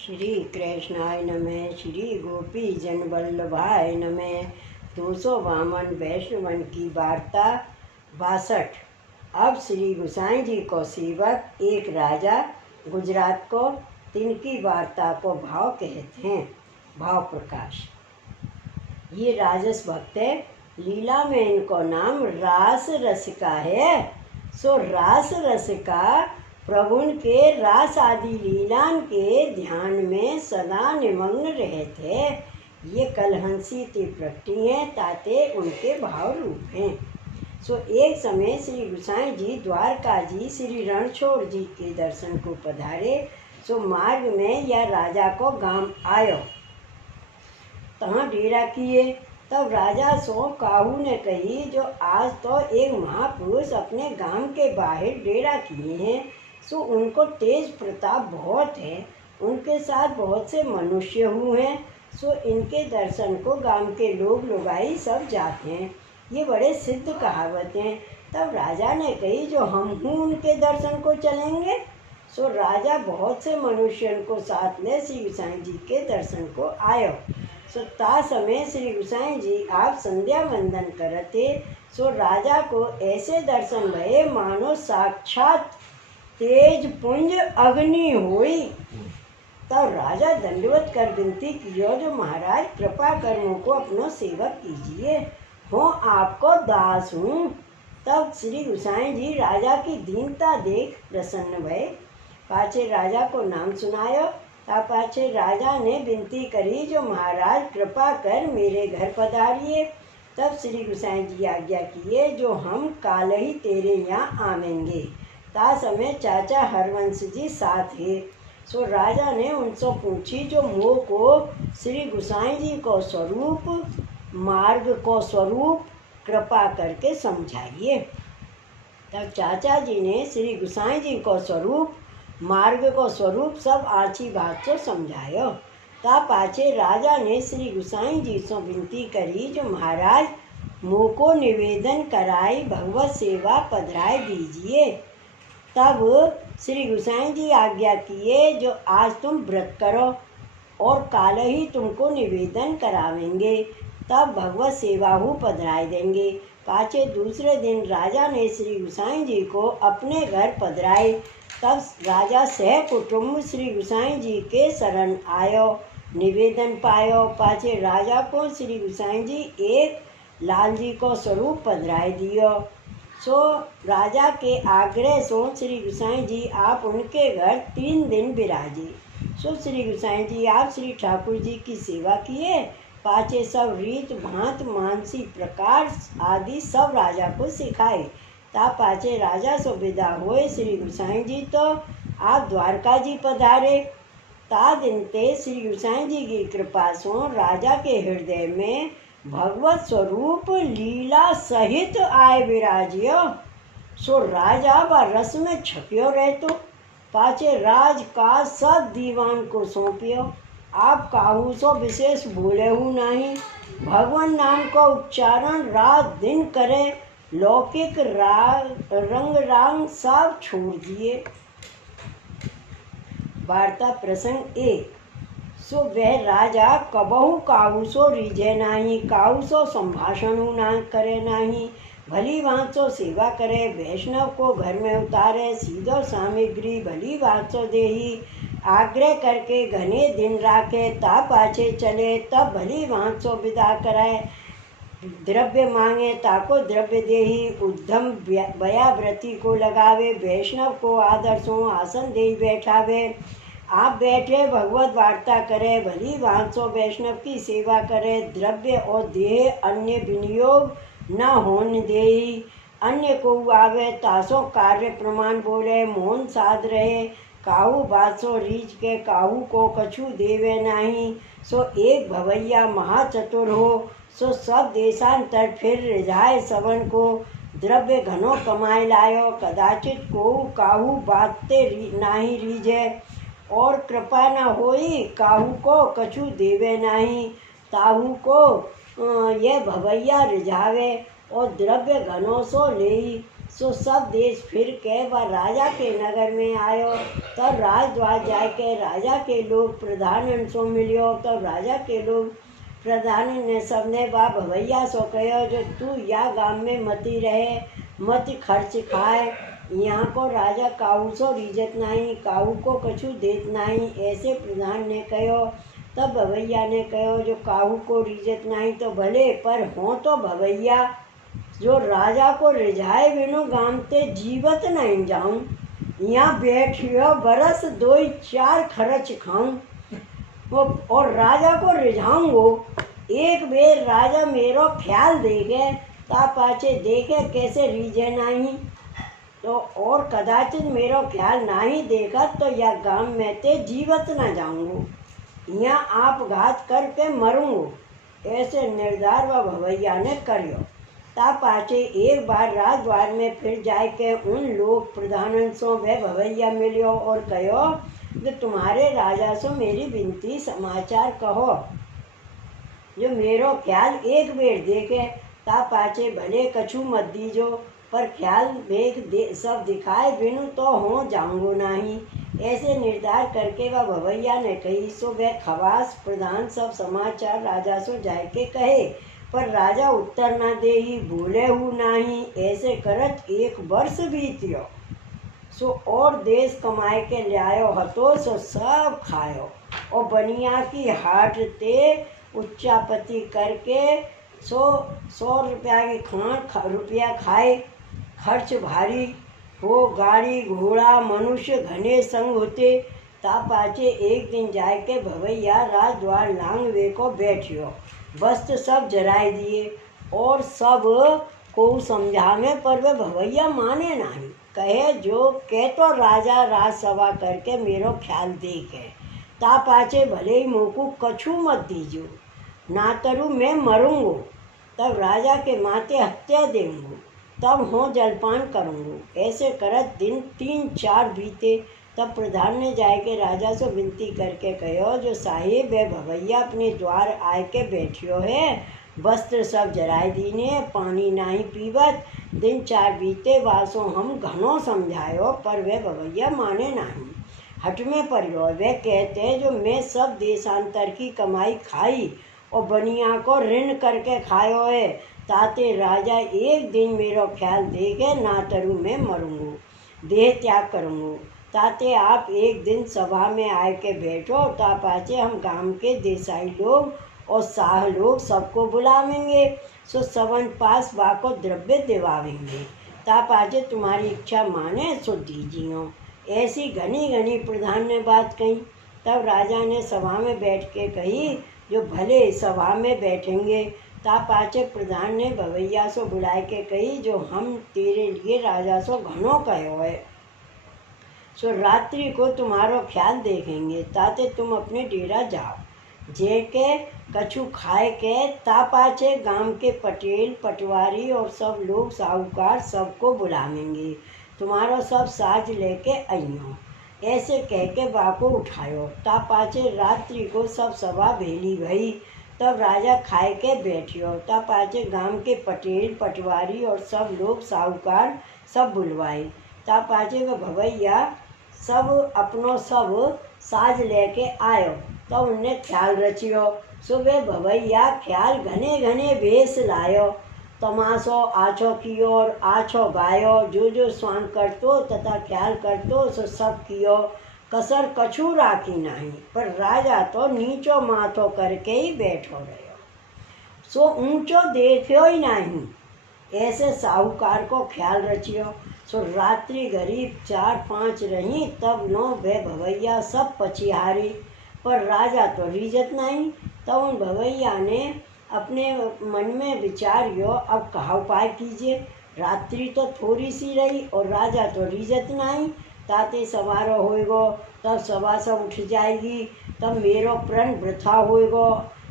श्री कृष्णाय नमः। श्री गोपी जन वल्लभाय नमः। 252 वैष्णवन की वार्ता 62। अब श्री गोसाई जी को सेवक एक राजा गुजरात को तिनकी वार्ता को भाव कहते हैं। भाव प्रकाश। ये राजस भक्त है, लीला में इनको नाम रास रसिका है। सो रास रसिका प्रभुन के रास आदि लीलान के ध्यान में सदा निमग्न रहते। ये कलहंसी ते प्रकटी हैं ताते उनके भाव रूप हैं। सो एक समय श्री गोसाई जी द्वारका जी श्री रणछोड़ जी के दर्शन को पधारे। सो मार्ग में यह राजा को गांव आयो, तहाँ डेरा किए। तब राजा सो काहू ने कही, जो आज तो एक महापुरुष अपने गांव के बाहर डेरा किए हैं। सो उनको तेज प्रताप बहुत है, उनके साथ बहुत से मनुष्य हुए हैं। सो इनके दर्शन को गांव के लोग लुगाई सब जाते हैं। ये बड़े सिद्ध कहावत हैं। तब राजा ने कही, जो हम हूँ उनके दर्शन को चलेंगे। सो राजा बहुत से मनुष्यों को साथ ले श्री गोसाई जी के दर्शन को आयो। सो ता समय श्री गोसाई जी आप संध्या वंदन करते। सो राजा को ऐसे दर्शन भये मानो साक्षात तेज पुंज अग्नि हुई। तब राजा दंडवत कर विनती कियो, जो महाराज कृपा कर मुझको अपनो सेवक कीजिए, हो आपको दास हूँ। तब श्री गोसाई जी राजा की दीनता देख प्रसन्न भये। पाछे राजा को नाम सुनायो। तब पाछे राजा ने विनती करी, जो महाराज कृपा कर मेरे घर पधारिए। तब श्री गोसाई जी आज्ञा किए, जो हम काल ही तेरे यहाँ आवेंगे। ता समय चाचा हरवंश जी साथ है। सो राजा ने उनसे पूछी, जो मोह को श्री गोसाई जी को स्वरूप मार्ग को स्वरूप कृपा करके समझाइए। तब चाचा जी ने श्री गोसाई जी को स्वरूप मार्ग को स्वरूप सब आची बात को समझायो। ता पाछे राजा ने श्री गोसाई जी से विनती करी, जो महाराज मोह को निवेदन कराई भगवत सेवा पधराए दीजिए। तब श्री गोसाई जी आज्ञा किए, जो आज तुम व्रत करो और काल ही तुमको निवेदन करावेंगे। तब भगवत सेवा हु पधराए देंगे। पाछे दूसरे दिन राजा ने श्री गोसाई जी को अपने घर पधराए। तब राजा सह कुटुंब श्री गोसाई जी के शरण आयो, निवेदन पायो। पाछे राजा को श्री गोसाई जी एक लाल जी को स्वरूप पधराए दियो। सो राजा के आग्रह सो श्री गोसाई जी आप उनके घर 3 दिन विराजे। सो श्री गोसाई जी आप श्री ठाकुर जी की सेवा किए। पाछे सब रीत भांत मानसी प्रकार आदि सब राजा को सिखाए। ता पाछे राजा सो विदा हुए श्री गोसाई जी, तो आप द्वारका जी पधारे। ता दिन ते श्री गोसाई जी की कृपा सो राजा के हृदय में भगवत स्वरूप लीला सहित आए विराजियो। सो राजा व रस में छपियो रहतो। पाछे राज का सब दीवान को सौंपियो। आप काहू सो विशेष बोले हूँ नहीं। भगवान नाम का उच्चारण रात दिन करे। लौकिक रंग रांग सब छोड़ दिए। वार्ता प्रसंग 1। सो वह राजा कबहू काहू सो रिझे नाही, काहू सो संभाषण ना करे नाही। भली बात सो सेवा करे, वैष्णव को घर में उतारे। सीधो सामग्री भली बात सो देही, आग्रह करके घने दिन राखे। ता पाछे चले, तब भली बात सो विदा कराए। द्रव्य मांगे ताको द्रव्य देही, उद्धम बयाव्रती को लगावे। वैष्णव को आदर सो आसन दे बैठावे। आप बैठे भगवत वार्ता करे, भली बात सो वैष्णव की सेवा करे। द्रव्य और देह अन्य विनियोग न होने देही। अन्य को आवे तासो कार्य प्रमाण बोले, मौन साध रहे। काहू बात सो रीझ के काहू को कछु देवे नहीं। सो एक भवैया महाचतुर हो, सो सब देशांतर फिर रिझाए सबन को। द्रव्य घनो कमाए लायो, कदाचित को काहू बाते नाही रीझे। और कृपा न होई, काहू को कछु देवे नहीं। ताहू को यह भवैया रिझावे और द्रव्य घनों सो लेई। सो सब देश फिर के वह राजा के नगर में आयो। तब राजद्वार जाके राजा के लोग प्रधान सो मिलियो। तब राजा के लोग प्रधान ने सबने बा भवैया सो कहो जो तू या गांव में मती रहे, मत खर्च खाए। यहाँ को राजा काऊ सो रिजत नहीं, काऊ को कछु देत नहीं, ऐसे प्रधान ने कहो। तब भवैया ने कहो जो काऊ को रिजत नहीं तो भले, पर हो तो भवैया जो राजा को रिझाए बिनु गाम ते जीवत नहीं जाऊं। यहाँ बैठियो बरस 2-4 खर्च खाऊं और राजा को रिझाऊंगो। एक बेर राजा मेरो ख्याल देखे, ता पाछे देखे कैसे रीझे नहीं तो और कदाचित मेरो ख्याल नहीं देखा तो या गांव में ते जीवत न जाऊंगो, यहाँ आप घात करके मरूंगो। ऐसे निर्धार व भवैया ने करियो। ता पाछे एक बार राजद्वार में फिर जाए के उन लोग प्रधानन सो वह भवैया मिलियो और कहो जो तुम्हारे राजा सो मेरी विनती समाचार कहो, जो मेरो ख्याल एक बेर देखे। ता पाछे भले कछु मत दीजो, पर ख्याल देख सब दिखाए बिनु तो हो जाऊंगो नहीं। ऐसे निर्धार करके वह भवैया ने कही। सो वह खवास प्रधान सब समाचार राजा सो जाए के कहे, पर राजा उत्तर न दे ही भूले हु नहीं। ऐसे करत 1 वर्ष बीतियो। सो और देश कमाए के लियायो हतो, सो सब खायो और बनिया की हाट ते उच्चापति करके 100 रुपया की रुपया खाए। खर्च भारी हो, गाड़ी घोड़ा मनुष्य घने संग होते। ता पाछे एक दिन जाए के भवैया राजद्वार लांगवे को बैठियो। वस्त्र सब जराए दिए और सब को समझावे, पर वे भवैया माने नहीं। कहे जो कह तो राजा राजसभा करके मेरो ख्याल देखे, ता पाछे भले ही मोकू कछु मत दीजो, ना तरु मैं मरूंगो। तब राजा के माथे हत्या देंगो, तब हो जलपान करूँगो। ऐसे करत दिन 3-4 बीते। तब प्रधान ने जाए के राजा से विनती करके कहो जो साहिब वे भवैया अपने द्वार आए के बैठियो है, वस्त्र सब जराए दीने, पानी नहीं पीवत। दिन 4 बीते वासो हम घनो समझायो, पर वे भवैया माने नहीं। हट में परियो वे कहते जो मैं सब देशांतर की कमाई खाई और बनिया को ऋण करके खायो है, ताते राजा एक दिन मेरो ख्याल देके ना तरु में मरूंगो, देह त्याग करूँगो। ताते आप एक दिन सभा में आए के बैठो, ता पाछे हम गांव के देसाई लोग और साह लोग सबको बुलावेंगे। सो सवन पास बाको द्रव्य दिवावेंगे, ता पाछे तुम्हारी इच्छा माने सो दीजियो। ऐसी घनी घनी प्रधान ने बात कही। तब राजा ने सभा में बैठ के कही जो भले सभा में बैठेंगे। ता पाछे प्रधान ने भवैया सो बुलाए के कही जो हम तेरे लिए राजा सो घनो कहो है, सो रात्रि को तुम्हारो ख्याल देखेंगे, ताते तुम अपने डेरा जाओ। जे के कछु खाए के ता पाछे गांव के पटेल पटवारी और सब लोग साहूकार सबको बुलावेंगे, तुम्हारो सब साज लेके आइयो। ऐसे कह के बाको उठायो। ता पाछे रात्रि को सब सभा भेली भई। तब राजा खाए के बैठियो। ता पाछे गांव के पटेल पटवारी और सब लोग साहूकार सब बुलवाए। ता पाछे वह भवैया सब अपनो सब साज लेके आयो। तो उनने ख्याल रचियो। सो वे भवैया ख्याल घने घने भेष लायो। तमाशो आछो कियो और आछो गायो। जो जो स्वांग करतो तथा ख्याल करतो सो सब कियो, कसर कछु राखी नहीं। पर राजा तो नीचो माथो करके ही बैठो रहो, सो ऊंचो देखियो ही नहीं। ऐसे साहूकार को ख्याल रचियो। सो रात्रि गरीब 4-5 रही, तब नो वे भवैया सब पछिहारी, पर राजा तो रिजत नहीं। तब उन भवैया ने अपने मन में विचारियो अब कहा उपाय कीजिए। रात्रि तो थोड़ी सी रही और राजा तो रिजत नहीं, ताते सवारो होएगो, तब सभा सब उठ जाएगी, तब मेरो प्रण वृथा होएगो,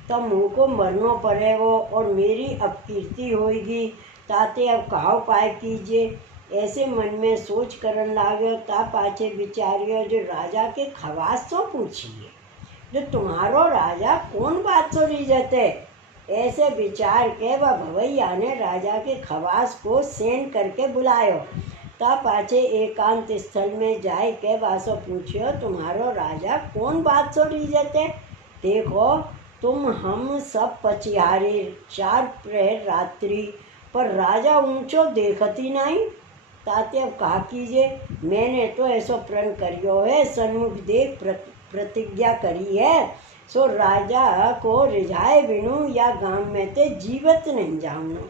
तब मुँह को मरनो पड़ेगो और मेरी अपकीर्ति होएगी, ताते अब कहा उपाय कीजिए। ऐसे मन में सोच करन लाग्यो। ता पाछे विचारियो जो राजा के खवास तो पूछिए, जो तुम्हारो राजा कौन बात सो रिजत है ऐसे विचार के वह भवैया ने राजा के खवास को सेन करके बुलायो। तब पाछे एकांत स्थल में जाय के वासो पूछियो, तुम्हारो राजा कौन बात सो रीजत है? देखो तुम हम सब पचिहारी 4 प्रहर रात्रि पर राजा ऊंचो देखती नहीं। ताते अब कहा कीजिए, मैंने तो ऐसो प्रण करियो है, सन्मुख देख प्रतिज्ञा करी है, सो राजा को रिझाए बिनु या गांव में ते जीवत नहीं जाऊनो।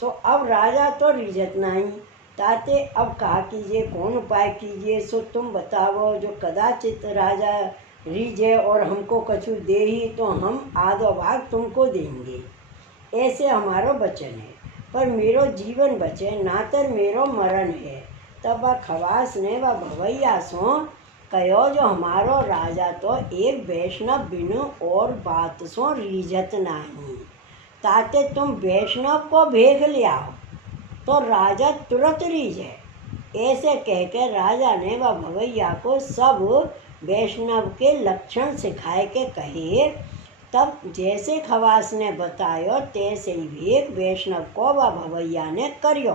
सो अब राजा तो रिझत नहीं। ताते अब कहा कीजिए, कौन उपाय कीजिए, सो तुम बताओ। जो कदाचित राजा रीझे और हमको कछु दे ही तो हम आधो भाग तुमको देंगे, ऐसे हमारो वचन है। पर मेरो जीवन बचे नातर मेरो मरण है। तब वह खवास ने वह भवैया सो कहो, जो हमारो राजा तो एक वैष्णव बिनु और बात सो रीझत नहीं। ताते तुम वैष्णव को भेज ले आओ तो राजा तुरंत रीझे। ऐसे कहकर राजा ने वह भवैया को सब वैष्णव के लक्षण सिखाए के कहे। तब जैसे खवास ने बतायो तैसे ही भेग वैष्णव को वह भवैया ने करियो।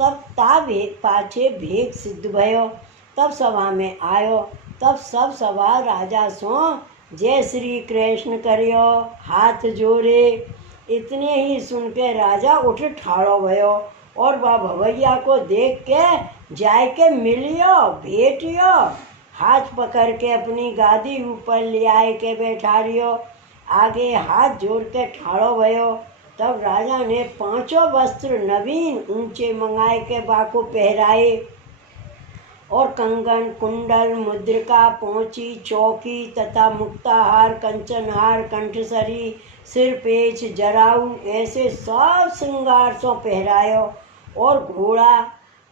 तब ता भेग पाछे भेग सिद्ध भयो। तब सभा में आयो। तब सब सभा राजा सो जय श्री कृष्ण करियो, हाथ जोड़े। इतने ही सुन के राजा उठ ठाड़ो भयो और वह भवैया को देख के जाय के मिलियो, भेटियो, हाथ पकड़ के अपनी गादी ऊपर ले आए के बैठारियो। आगे हाथ जोड़ के ठाड़ो भयो। तब राजा ने 5 वस्त्र नवीन ऊंचे मंगाए के बाको पहराए और कंगन, कुंडल, मुद्रिका, पोंची, चौकी तथा मुक्ताहार, कंचनहार, कंठसरी, सिरपेच, जराऊ ऐसे सब श्रृंगार सो पहरायो। और घोड़ा,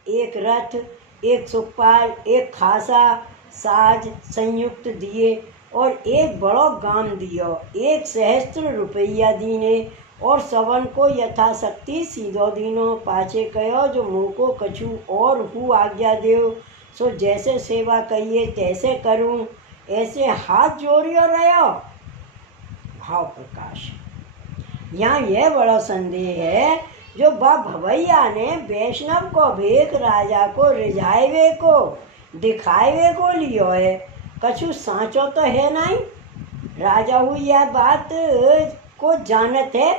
एक रथ, एक सुखपाल, एक खासा साज संयुक्त दिए और एक बड़ो गाम दियो। 1 सहस्त्र रुपया दीने और सवन को यथाशक्ति सीधो दीनो। पाछे कहो, जो मुँह को कछु और हु आज्ञा देव, सो जैसे सेवा कहिए तैसे करूं। ऐसे हाथ जोड़ियो रहो। भाव प्रकाश। यहाँ यह बड़ा संदेह है, जो बा भवैया ने वैष्णव को भेख राजा को रिझावे को दिखावे को लियो है, कछु सांचो तो है नहीं। राजा हुई यह बात को जानत है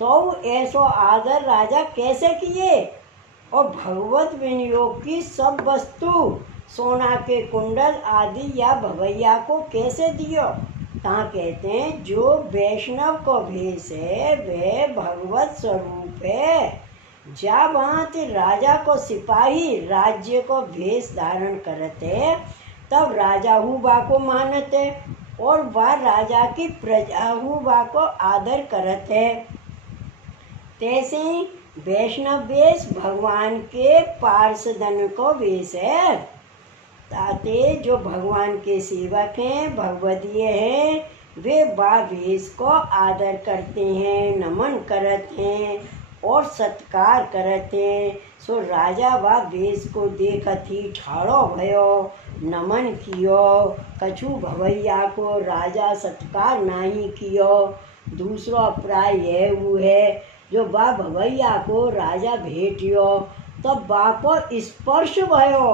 तो ऐसो आदर राजा कैसे किए। और भगवत विनियोग की सब वस्तु सोना के कुंडल आदि या भवैया को कैसे दियो। ता कहते हैं, जो वैष्णव को भेष है वह भगवत स्वरूप है। जा भांति राजा को सिपाही राज्य को भेष धारण करते, तब राजा हुआ को मानते और वह राजा की प्रजा हुआ को आदर करते। तैसे ही वैष्णव वेश भगवान के पार्षदन को वेश है। ताते जो भगवान के सेवक हैं, भगवदीय हैं, वे बा वेश को आदर करते हैं, नमन करते हैं और सत्कार करते हैं। सो राजा वा वेश को देखत ही ठाड़ो भयो, नमन कियो। कछु भवैया को राजा सत्कार नहीं कियो। दूसरो अभिप्राय यह है, जो बा भवैया को राजा भेटियो तब बा को स्पर्श भयो।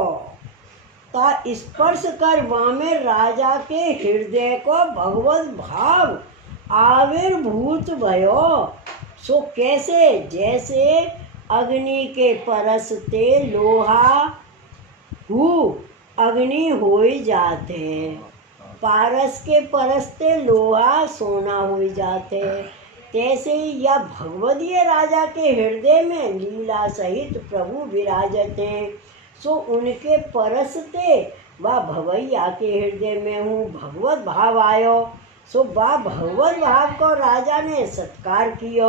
ता स्पर्श कर वहाँ में राजा के हृदय को भगवत भाव आविर्भूत भयो। सो कैसे, जैसे अग्नि के परसते लोहा हु अग्नि हो जाते, पारस के परसते लोहा सोना हो जाते, तैसे ही यह भगवदीय राजा के हृदय में लीला सहित प्रभु विराजत हैं। सो उनके परसते व भवैया के हृदय में हूँ भगवत भाव आयो। सो बा भगवत भाव को राजा ने सत्कार कियो,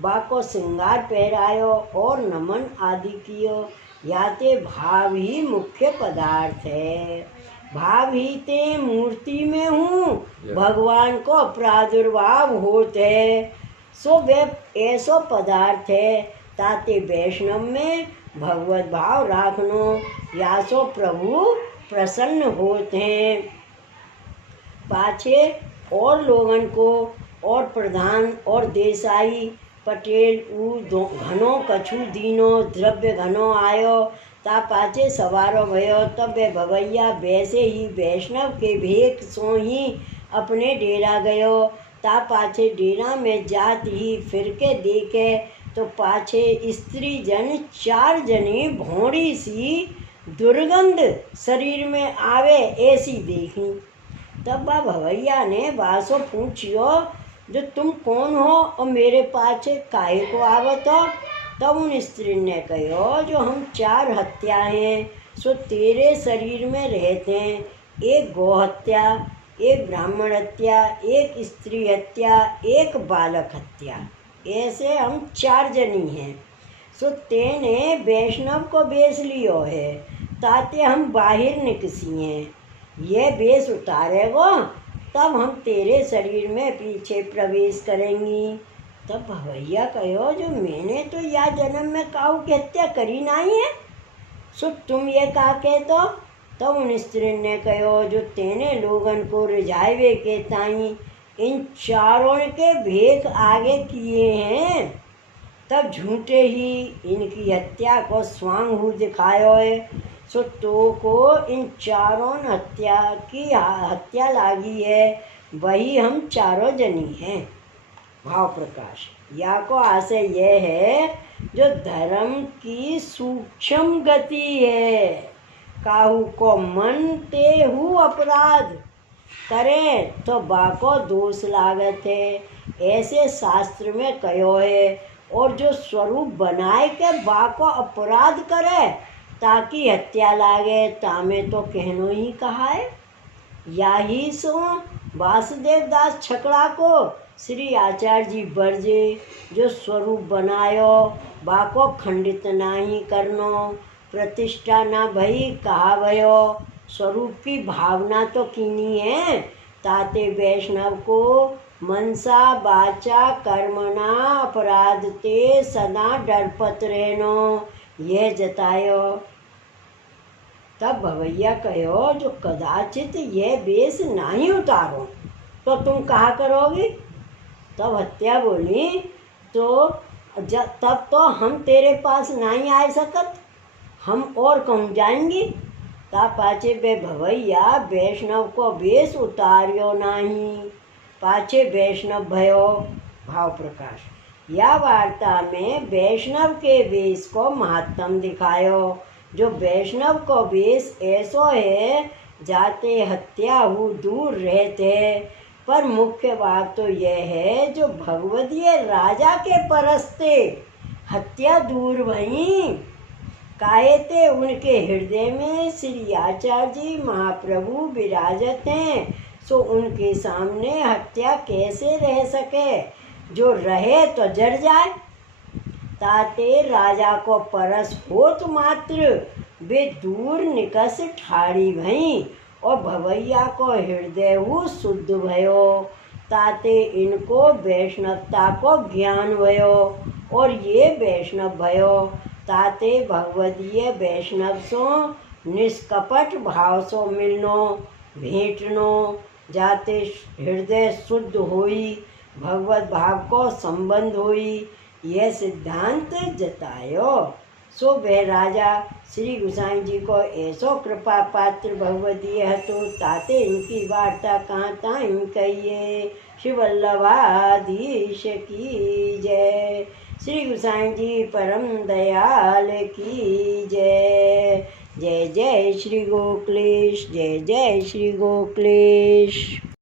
बा को श्रृंगार पहरायो और नमन आदि कियो। याते भाव ही मुख्य पदार्थ है। भाव ही ते मूर्ति में हूँ भगवान को प्रादुर्भाव होते। सो वे ऐसो पदार्थ है, ताते वैष्णव में भगवत भाव राखनो, या सो प्रभु प्रसन्न होते हैं। पाछे और लोगन को और प्रधान और देसाई पटेल घनो कछु दीनो द्रव्य घनो आयो ता पाचे सवारो भयो। तब वे भवैया वैसे ही वैष्णव के भेख सो ही अपने डेरा गयो। ता पाछे डेरा में जात ही फिर के देखे तो पाछे स्त्री जन 4 जने भौड़ी सी दुर्गंध शरीर में आवे ऐसी देखी। तब बा भवैया ने बासो पूछियो जो तुम कौन हो और मेरे पाछे काहे को आवत हो। तब उन स्त्री ने कहो जो हम 4 हत्या हैं सो तेरे शरीर में रहते हैं, एक गौ हत्या, एक ब्राह्मण हत्या, एक स्त्री हत्या, एक बालक हत्या, ऐसे हम 4 जनी हैं। सो तेने वैष्णव को बेच लियो है ताते हम बाहर निकसी हैं, ये बेच उतारेगो तब हम तेरे शरीर में पीछे प्रवेश करेंगी। तब भवैया कहो जो मैंने तो या जन्म में काऊ की हत्या करी नहीं है, सो तुम ये का कह दो। तब उन स्त्री ने कहो जो तेने लोगन को रिझावे के ताई इन 4 के भेख आगे किए हैं, तब झूठे ही इनकी हत्या को स्वांग हु दिखायो है। सो तो को इन 4 हत्या लागी है, वही हम 4 जनी हैं। भाव प्रकाश या को आशय यह है जो धर्म की सूक्ष्म गति है, काहू को मन ते हु अपराध करें तो बाको दोष लागत है, ऐसे शास्त्र में कहो है। और जो स्वरूप बनाए के बाको अपराध करे ताकि हत्या लागे तामे तो कहनो ही कहा है। या ही सो वासुदेव दास छकड़ा को श्री आचार्य जी बरजे जो स्वरूप बनायो बाको खंडित नहीं करनो, प्रतिष्ठा ना भई कहा भयो, स्वरूप की भावना तो कीनी है ताते वैष्णव को मनसा वाचा कर्मणा अपराध ते सदा डरपत रहनो यह जतायो। तब भवैया कहो जो कदाचित यह बेस नहीं उतारो तो तुम कहा करोगी। तब हत्या बोली तो तब तो हम तेरे पास नहीं आ सकत, हम और कहूँ जाएंगी। ता पाछे बे भवैया वैष्णव को बेस उतारियो नहीं, पाछे वैष्णव भयो। भाव प्रकाश या वार्ता में वैष्णव के वेश को महात्म दिखायो। जो वैष्णव को वेश ऐसो है जाते हत्या हु दूर रहते, पर मुख्य बात तो यह है जो भगवदीय राजा के परस्ते हत्या दूर भई कायते उनके हृदय में श्री आचार्य जी महाप्रभु विराजत हैं, सो उनके सामने हत्या कैसे रह सके, जो रहे तो जर जाए। ताते राजा को परस होत मात्र वे दूर निकस ठाड़ी भई और भवैया को हृदय हु शुद्ध भयो, ताते इनको वैष्णवता को ज्ञान भयो और ये वैष्णव भयो, ताते भगवदीय वैष्णव सो निष्कपट भाव सो मिलनो भेंटनो, जाते हृदय शुद्ध होई भगवत भाव को संबंध होई, यह सिद्धांत जतायो। सो वह राजा श्री गोसाई जी को ऐसो कृपा पात्र भगवदीय हतो, ताते इनकी वार्ता कहाँ ताईं कहिए। श्री वल्लभाधीश की जय, श्री गोसाई जी परम दयाल की जय। जय जय श्री गोकुलेश, जय जय श्री गोकुलेश।